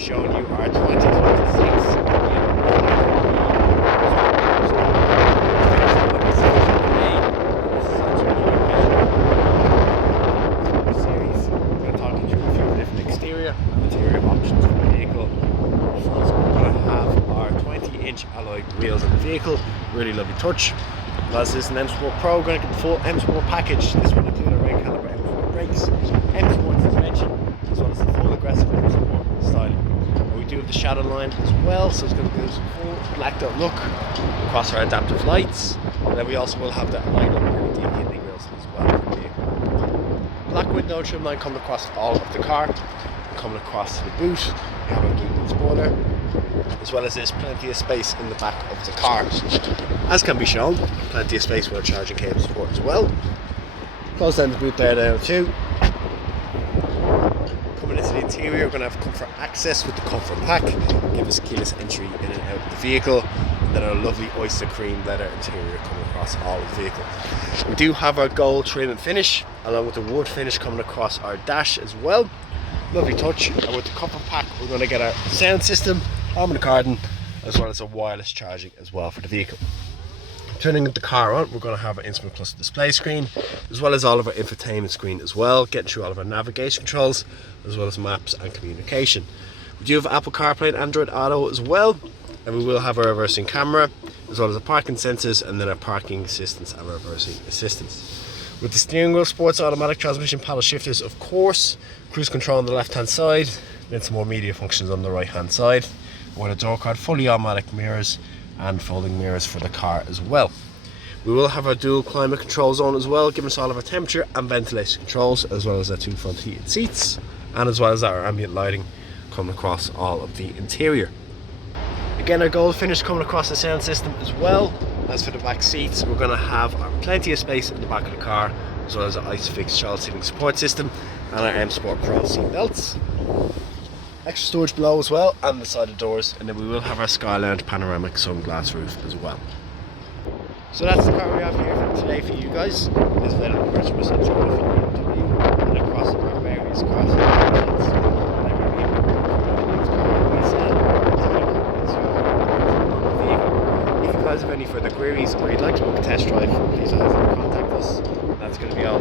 be showing you our 2026 series. I'm going to talk you through a few different exterior and interior options for the vehicle. First, we're going to have our 20-inch alloy wheels in the vehicle. Really lovely touch. As this is an M Sport Pro, we're going to get the full M Sport package. This will include our red caliber M Sport brakes, M Sport suspension, as well as the full aggressive M Sport styling. And we do have the shadow line as well, so it's going to give us a full blacked out look across our adaptive lights. And then we also will have the light up LED headlight grills as well for the vehicle. Black window trim line coming across all of the car, coming across to the boot. We have a geeking spoiler, as well as there's plenty of space in the back of the car. As can be shown, plenty of space with our charging cable support as well. Close down the boot there now too. Coming into the interior, we're going to have comfort access with the comfort pack, give us keyless entry in and out of the vehicle, and then our lovely oyster cream leather interior coming across all of the vehicle. We do have our gold trim and finish, along with the wood finish coming across our dash as well. Lovely touch. And with the comfort pack, we're going to get our sound system, harmonic garden, as well as a wireless charging as well for the vehicle. Turning the car on, we're going to have an Instrument Plus display screen, as well as all of our infotainment screen as well, getting through all of our navigation controls, as well as maps and communication. We do have Apple CarPlay and Android Auto as well, and we will have our reversing camera, as well as the parking sensors, and then our parking assistance and reversing assistance. With the steering wheel, sports automatic transmission, paddle shifters of course, cruise control on the left hand side, then some more media functions on the right hand side, with a door card, fully automatic mirrors, and folding mirrors for the car as well. We will have our dual climate control zone as well, giving us all of our temperature and ventilation controls, as well as our 2 front heated seats, and as well as our ambient lighting coming across all of the interior. Again, our gold finish coming across the sound system as well. As for the back seats, we're going to have plenty of space in the back of the car, as well as our ISOFIX child seating support system and our M Sport Pro seat belts. Extra storage below as well, and the side of doors, and then we will have our Sky Lounge panoramic sunglass roof as well. So that's the car we have here for today for you guys. This available purchase was a Joe Duffy BMW, and across our various cars. If you guys have any further queries or you'd like to book a test drive, please don't hesitate to contact us. That's going to be all.